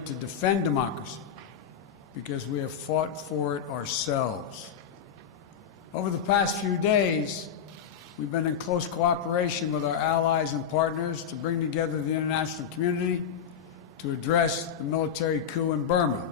to defend democracy because we have fought for it ourselves. Over the past few days, we've been in close cooperation with our allies and partners to bring together the international community to address the military coup in Burma.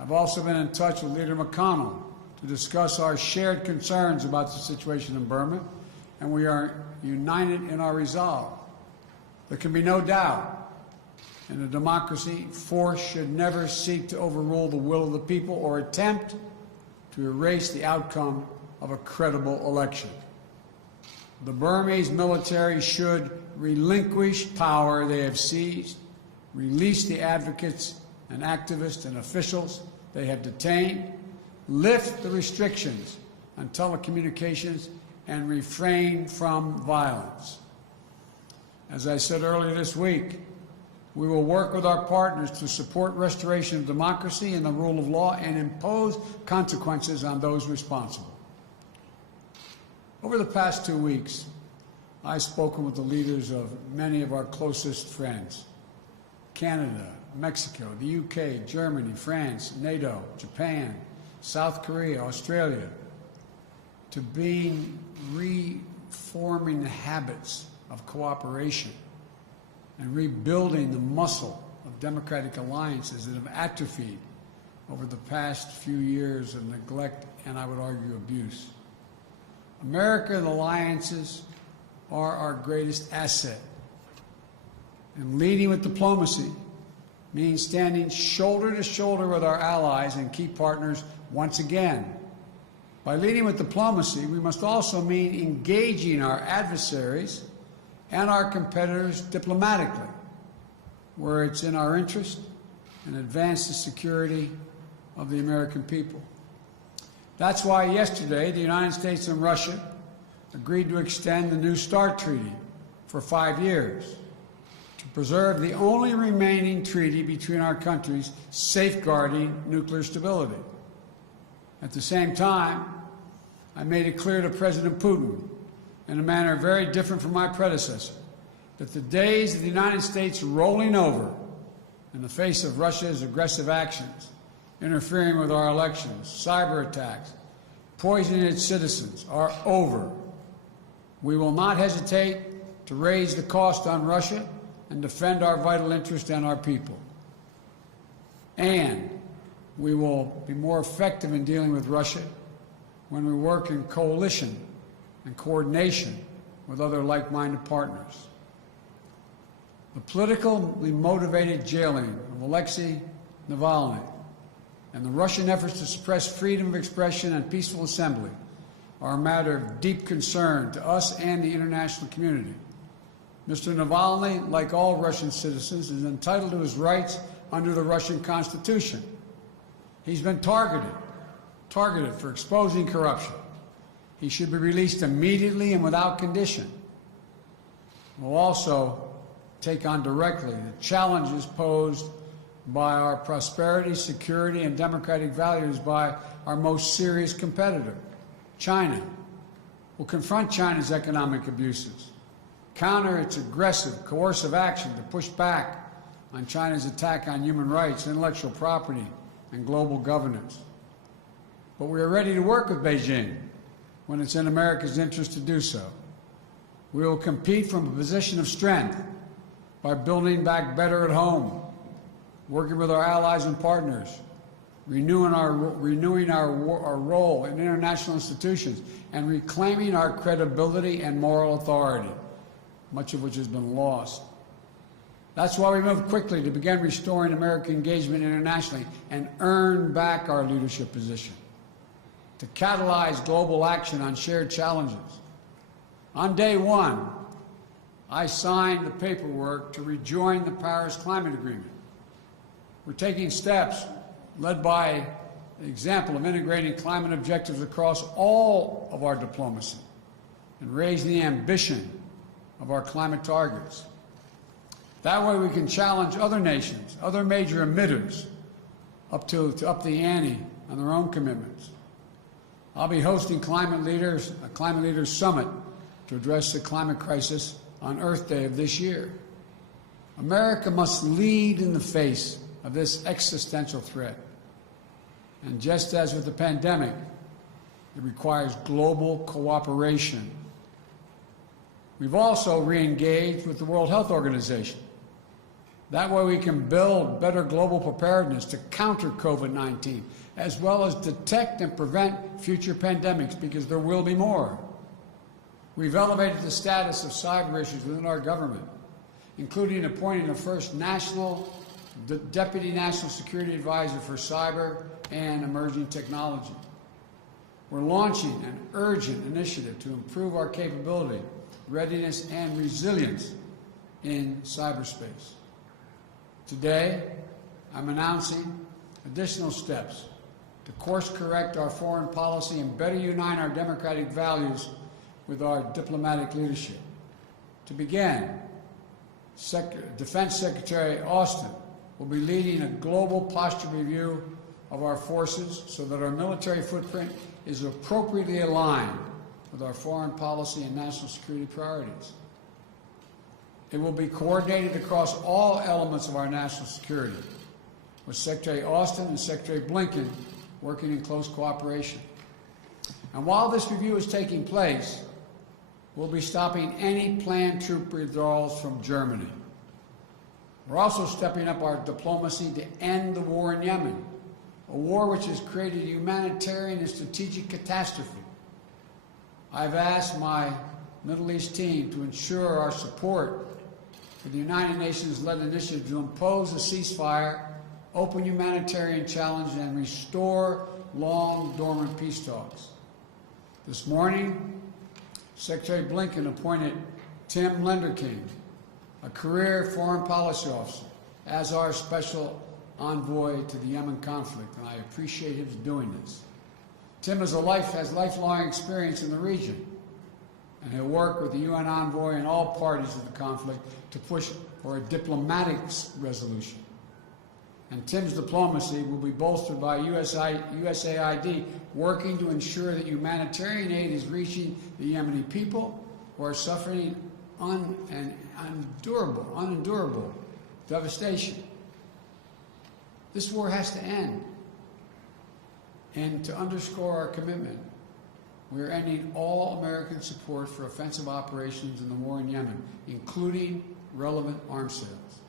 I've also been in touch with Leader McConnell to discuss our shared concerns about the situation in Burma, and we are united in our resolve. There can be no doubt, in a democracy, force should never seek to overrule the will of the people or attempt to erase the outcome of a credible election. The Burmese military should relinquish power they have seized, release the advocates and activists and officials they have detained, lift the restrictions on telecommunications, and refrain from violence. As I said earlier this week, we will work with our partners to support restoration of democracy and the rule of law and impose consequences on those responsible. Over the past 2 weeks, I've spoken with the leaders of many of our closest friends: Canada, Mexico, the UK, Germany, France, NATO, Japan, South Korea, Australia, to reforming the habits of cooperation and rebuilding the muscle of democratic alliances that have atrophied over the past few years of neglect and, I would argue, abuse. America and alliances are our greatest asset. And leading with diplomacy means standing shoulder to shoulder with our allies and key partners once again. By leading with diplomacy, we must also mean engaging our adversaries and our competitors diplomatically, where it's in our interest, and advance the security of the American people. That's why yesterday the United States and Russia agreed to extend the New START Treaty for 5 years to preserve the only remaining treaty between our countries safeguarding nuclear stability. At the same time, I made it clear to President Putin, in a manner very different from my predecessor, that the days of the United States rolling over in the face of Russia's aggressive actions, interfering with our elections, cyber attacks, poisoning its citizens, are over. We will not hesitate to raise the cost on Russia and defend our vital interests and our people. And we will be more effective in dealing with Russia when we work in coalition and coordination with other like-minded partners. The politically motivated jailing of Alexei Navalny and the Russian efforts to suppress freedom of expression and peaceful assembly are a matter of deep concern to us and the international community. Mr. Navalny, like all Russian citizens, is entitled to his rights under the Russian Constitution. He's been targeted for exposing corruption. He should be released immediately and without condition. We'll also take on directly the challenges posed by our prosperity, security, and democratic values by our most serious competitor, China. We'll confront China's economic abuses, counter its aggressive, coercive action to push back on China's attack on human rights, intellectual property, and global governance. But we are ready to work with Beijing when it's in America's interest to do so. We will compete from a position of strength by building back better at home, working with our allies and partners, renewing our role in international institutions, and reclaiming our credibility and moral authority, much of which has been lost. That's why we moved quickly to begin restoring American engagement internationally and earn back our leadership position, to catalyze global action on shared challenges. On day one, I signed the paperwork to rejoin the Paris Climate Agreement. We're taking steps led by the example of integrating climate objectives across all of our diplomacy and raising the ambition of our climate targets. That way we can challenge other nations, other major emitters, to up the ante on their own commitments. I'll be hosting a Climate Leaders Summit to address the climate crisis on Earth Day of this year. America must lead in the face of this existential threat. And just as with the pandemic, it requires global cooperation. We've also re-engaged with the World Health Organization. That way we can build better global preparedness to counter COVID-19, as well as detect and prevent future pandemics, because there will be more. We've elevated the status of cyber issues within our government, including appointing the first Deputy National Security Advisor for Cyber and Emerging Technology. We're launching an urgent initiative to improve our capability, readiness, and resilience in cyberspace. Today, I'm announcing additional steps to course correct our foreign policy and better unite our democratic values with our diplomatic leadership. To begin, Defense Secretary Austin will be leading a global posture review of our forces so that our military footprint is appropriately aligned with our foreign policy and national security priorities. It will be coordinated across all elements of our national security, with Secretary Austin and Secretary Blinken working in close cooperation. And while this review is taking place, we'll be stopping any planned troop withdrawals from Germany. We're also stepping up our diplomacy to end the war in Yemen, a war which has created a humanitarian and strategic catastrophe. I've asked my Middle East team to ensure our support for the United Nations-led initiative to impose a ceasefire, open humanitarian challenge, and restore long-dormant peace talks. This morning, Secretary Blinken appointed Tim Lenderking, a career foreign policy officer, as our special envoy to the Yemen conflict, and I appreciate him doing this. Tim has lifelong experience in the region, and he'll work with the UN envoy and all parties of the conflict to push for a diplomatic resolution. And Tim's diplomacy will be bolstered by USAID working to ensure that humanitarian aid is reaching the Yemeni people who are suffering unendurable devastation. This war has to end. And to underscore our commitment, we are ending all American support for offensive operations in the war in Yemen, including relevant arms sales.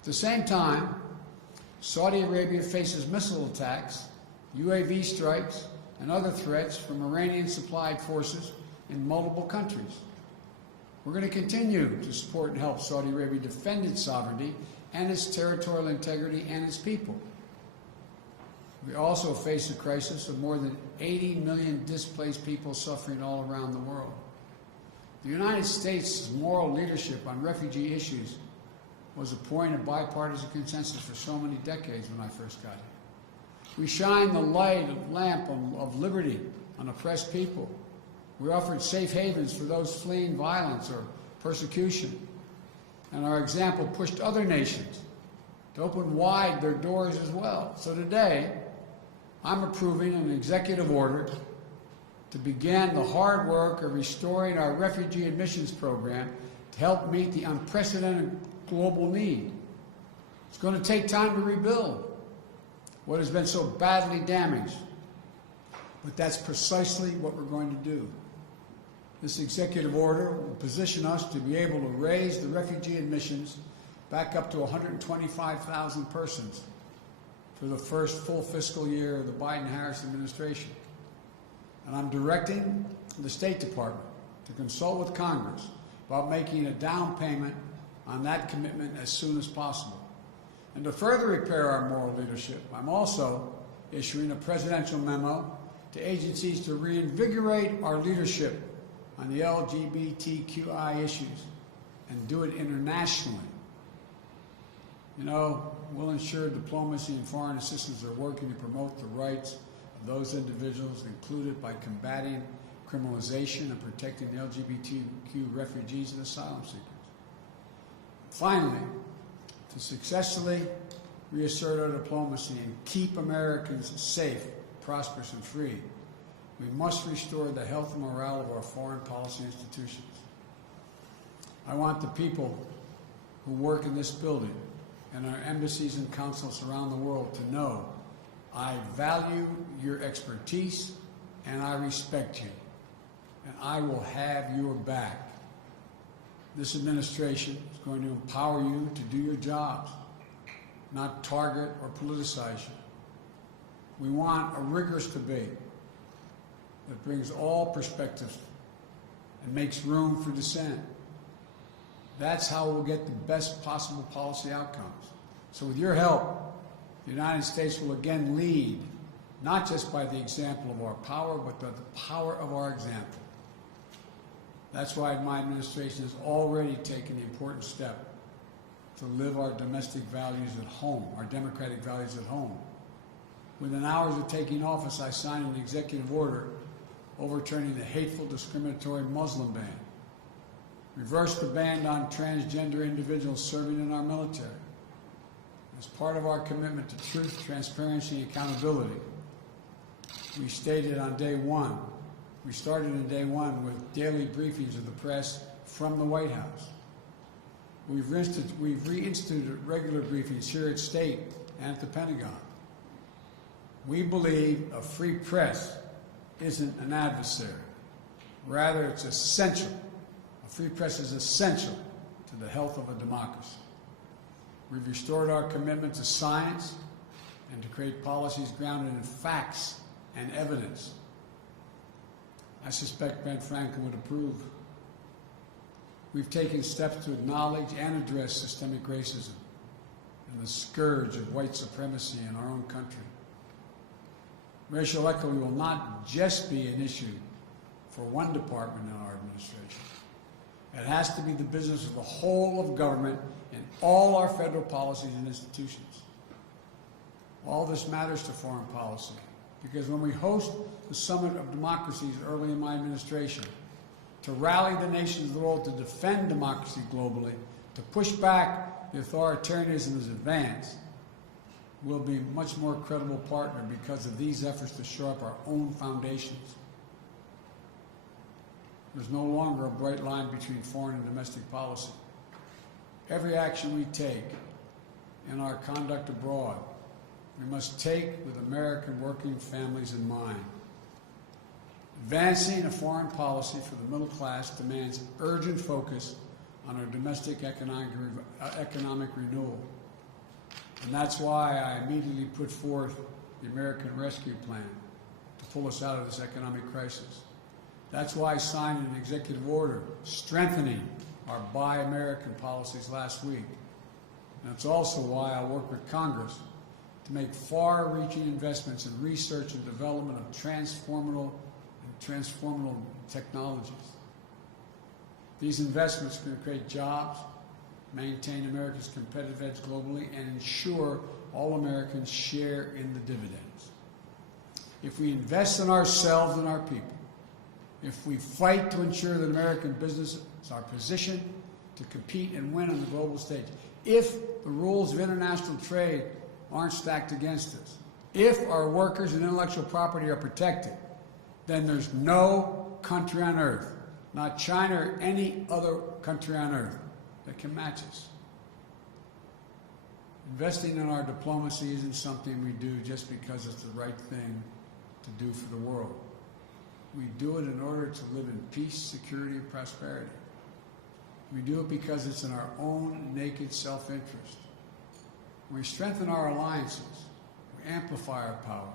At the same time, Saudi Arabia faces missile attacks, UAV strikes, and other threats from Iranian-supplied forces in multiple countries. We're going to continue to support and help Saudi Arabia defend its sovereignty and its territorial integrity and its people. We also face a crisis of more than 80 million displaced people suffering all around the world. The United States' moral leadership on refugee issues was a point of bipartisan consensus for so many decades when I first got here. We shine the lamp of liberty on oppressed people. We offered safe havens for those fleeing violence or persecution. And our example pushed other nations to open wide their doors as well. So today, I'm approving an executive order to begin the hard work of restoring our refugee admissions program to help meet the unprecedented global need. It's going to take time to rebuild what has been so badly damaged, but that's precisely what we're going to do. This executive order will position us to be able to raise the refugee admissions back up to 125,000 persons for the first full fiscal year of the Biden-Harris administration. And I'm directing the State Department to consult with Congress about making a down payment on that commitment as soon as possible. And to further repair our moral leadership, I'm also issuing a presidential memo to agencies to reinvigorate our leadership on the LGBTQI issues and do it internationally. You know, we'll ensure diplomacy and foreign assistance are working to promote the rights of those individuals, included by combating criminalization and protecting the LGBTQ refugees and asylum seekers. Finally, to successfully reassert our diplomacy and keep Americans safe, prosperous, and free, we must restore the health and morale of our foreign policy institutions. I want the people who work in this building and our embassies and consulates around the world to know I value your expertise and I respect you, and I will have your back. This administration is going to empower you to do your jobs, not target or politicize you. We want a rigorous debate that brings all perspectives and makes room for dissent. That's how we'll get the best possible policy outcomes. So with your help, the United States will again lead, not just by the example of our power, but by the power of our example. That's why my administration has already taken the important step to live our domestic values at home, our democratic values at home. Within hours of taking office, I signed an executive order overturning the hateful, discriminatory Muslim ban, reversed the ban on transgender individuals serving in our military. As part of our commitment to truth, transparency, and accountability, we stated on day one, we started on day one with daily briefings of the press from the White House. We've reinstituted regular briefings here at State and at the Pentagon. We believe a free press isn't an adversary. Rather, it's essential. A free press is essential to the health of a democracy. We've restored our commitment to science and to create policies grounded in facts and evidence. I suspect Ben Franklin would approve. We've taken steps to acknowledge and address systemic racism and the scourge of white supremacy in our own country. Racial equity will not just be an issue for one department in our administration. It has to be the business of the whole of government and all our federal policies and institutions. All this matters to foreign policy because when we host the Summit of Democracies early in my administration, to rally the nations of the world to defend democracy globally, to push back the authoritarianism's advance, we'll be a much more credible partner because of these efforts to shore up our own foundations. There's no longer a bright line between foreign and domestic policy. Every action we take in our conduct abroad, we must take with American working families in mind. Advancing a foreign policy for the middle class demands urgent focus on our domestic economic renewal. And that's why I immediately put forth the American Rescue Plan to pull us out of this economic crisis. That's why I signed an executive order strengthening our Buy American policies last week. And it's also why I work with Congress to make far-reaching investments in research and development of transformative technologies. These investments are going to create jobs, maintain America's competitive edge globally, and ensure all Americans share in the dividends. If we invest in ourselves and our people, if we fight to ensure that American businesses are positioned to compete and win on the global stage, if the rules of international trade aren't stacked against us, if our workers and intellectual property are protected, then there's no country on earth, not China or any other country on earth, that can match us. Investing in our diplomacy isn't something we do just because it's the right thing to do for the world. We do it in order to live in peace, security, and prosperity. We do it because it's in our own naked self-interest. When we strengthen our alliances, we amplify our power,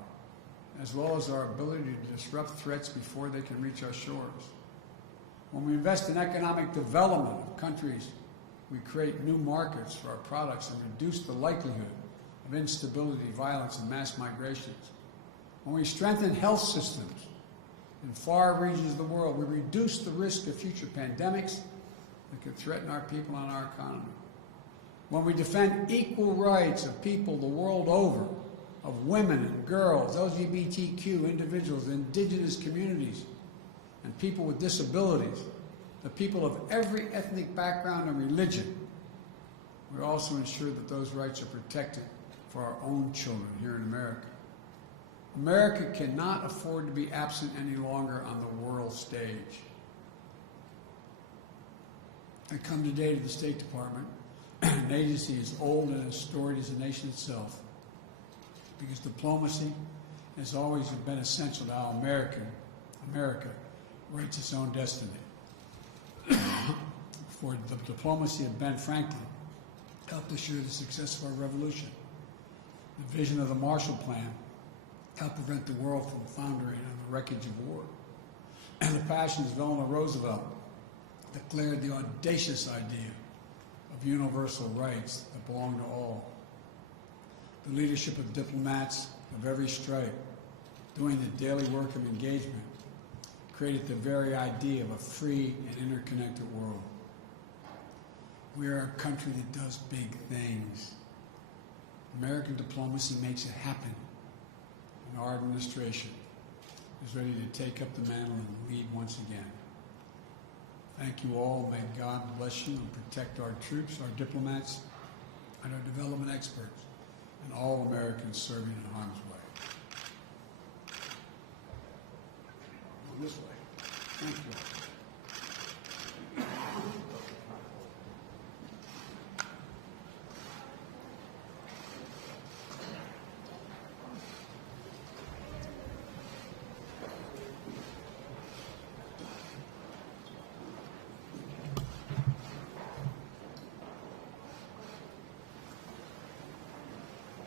as well as our ability to disrupt threats before they can reach our shores. When we invest in economic development of countries, we create new markets for our products and reduce the likelihood of instability, violence, and mass migrations. When we strengthen health systems in far regions of the world, we reduce the risk of future pandemics that could threaten our people and our economy. When we defend equal rights of people the world over, of women and girls, LGBTQ individuals, indigenous communities, and people with disabilities, the people of every ethnic background and religion, we also ensure that those rights are protected for our own children here in America. America cannot afford to be absent any longer on the world stage. I come today to the State Department an agency as old and as storied as the nation itself, because diplomacy has always been essential to how America writes its own destiny. For the diplomacy of Ben Franklin helped assure the success of our revolution. The vision of the Marshall Plan helped prevent the world from foundering on the wreckage of war. And the passions of Eleanor Roosevelt declared the audacious idea of universal rights that belong to all. The leadership of diplomats of every stripe doing the daily work of engagement created the very idea of a free and interconnected world. We are a country that does big things. American diplomacy makes it happen. And our administration is ready to take up the mantle and lead once again. Thank you all. May God bless you and protect our troops, our diplomats, and our development experts, and all Americans serving in harm's way. Go this way. Thank you.